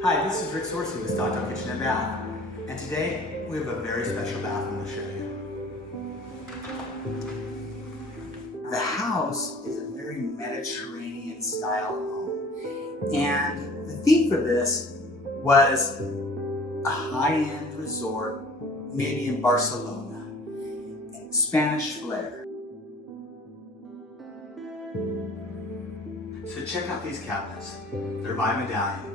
Hi, this is Rick Sorcy with Stockdale Kitchen and Bath, and today we have a very special bath I'm going to show you. The house is a very Mediterranean style home, and the theme for this was a high-end resort, maybe in Barcelona, and Spanish flair. So check out these cabinets. They're by Medallion.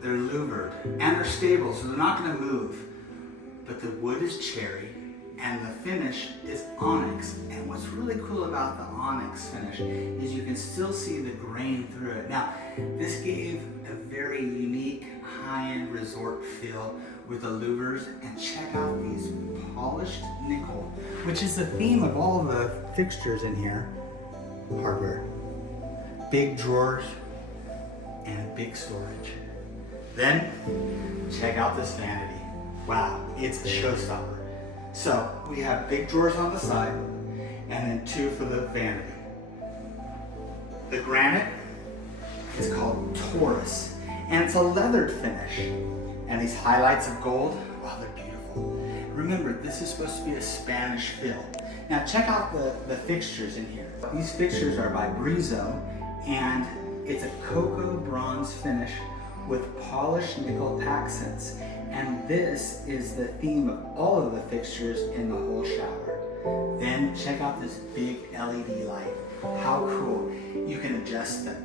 They're louvered and they're stable, so they're not going to move. But the wood is cherry and the finish is onyx. And what's really cool about the onyx finish is you can still see the grain through it. Now, this gave a very unique high-end resort feel with the louvers. And check out these polished nickel, which is the theme of all the fixtures in here. Hardware. Big drawers and big storage. Then, check out this vanity. Wow, it's a showstopper. So, we have big drawers on the side, and then two for the vanity. The granite is called Taurus, and it's a leathered finish. And these highlights of gold, wow, they're beautiful. Remember, this is supposed to be a Spanish fill. Now, check out the fixtures in here. These fixtures are by Brizo, and it's a cocoa bronze finish with polished nickel accents. And this is the theme of all of the fixtures in the whole shower. Then check out this big LED light. How cool. You can adjust the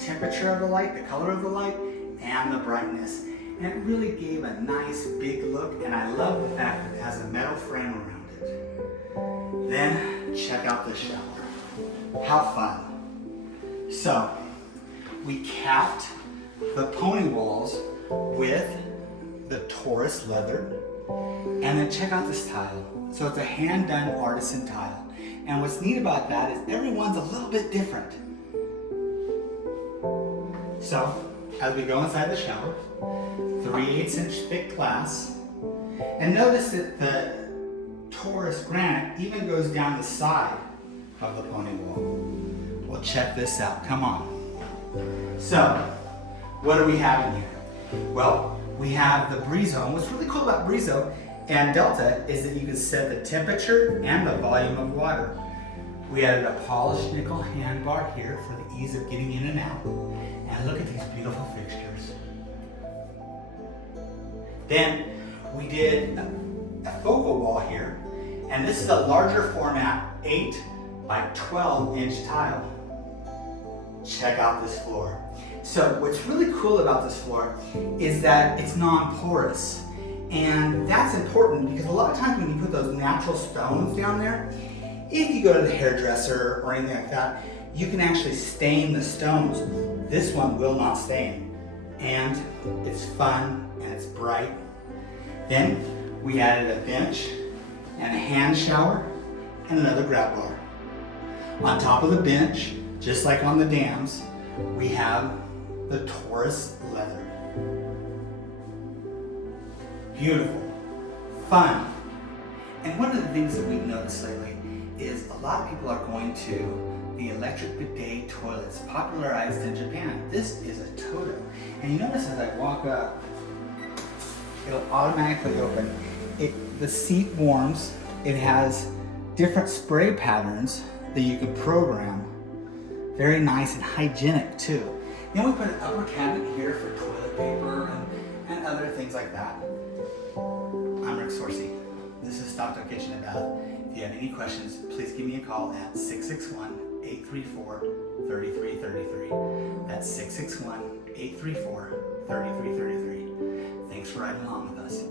temperature of the light, the color of the light, and the brightness. And it really gave a nice big look, and I love the fact that it has a metal frame around it. Then check out this shower. How fun. So, we capped the pony walls with the Taurus leather, and then check out this tile. So it's a hand-done artisan tile, and what's neat about that is everyone's a little bit different. So as we go inside the shower, 3/8 inch thick glass, and notice that the Taurus granite even goes down the side of the pony wall. Well, check this out, come on. So, what do we have in here? Well, we have the Brizo, and what's really cool about Brizo and Delta is that you can set the temperature and the volume of water. We added a polished nickel hand bar here for the ease of getting in and out. And look at these beautiful fixtures. Then we did a focal wall here, and this is a larger format 8 by 12 inch tile. Check out this floor. So what's really cool about this floor is that it's non-porous. And that's important because a lot of times when you put those natural stones down there, if you go to the hairdresser or anything like that, you can actually stain the stones. This one will not stain. And it's fun and it's bright. Then we added a bench and a hand shower and another grab bar. On top of the bench, just like on the dams, we have the Taurus leather. Beautiful, fun. And one of the things that we've noticed lately is a lot of people are going to the electric bidet toilets popularized in Japan. This is a Toto. And you notice as I walk up, it'll automatically open. The seat warms. It has different spray patterns that you can program. Very nice and hygienic too. Then we put an upper cabinet here for toilet paper and other things like that. I'm Rick Sorcy. This is Stockdale Kitchen and Bath. If you have any questions, please give me a call at 661-834-3333. That's 661-834-3333. Thanks for riding along with us.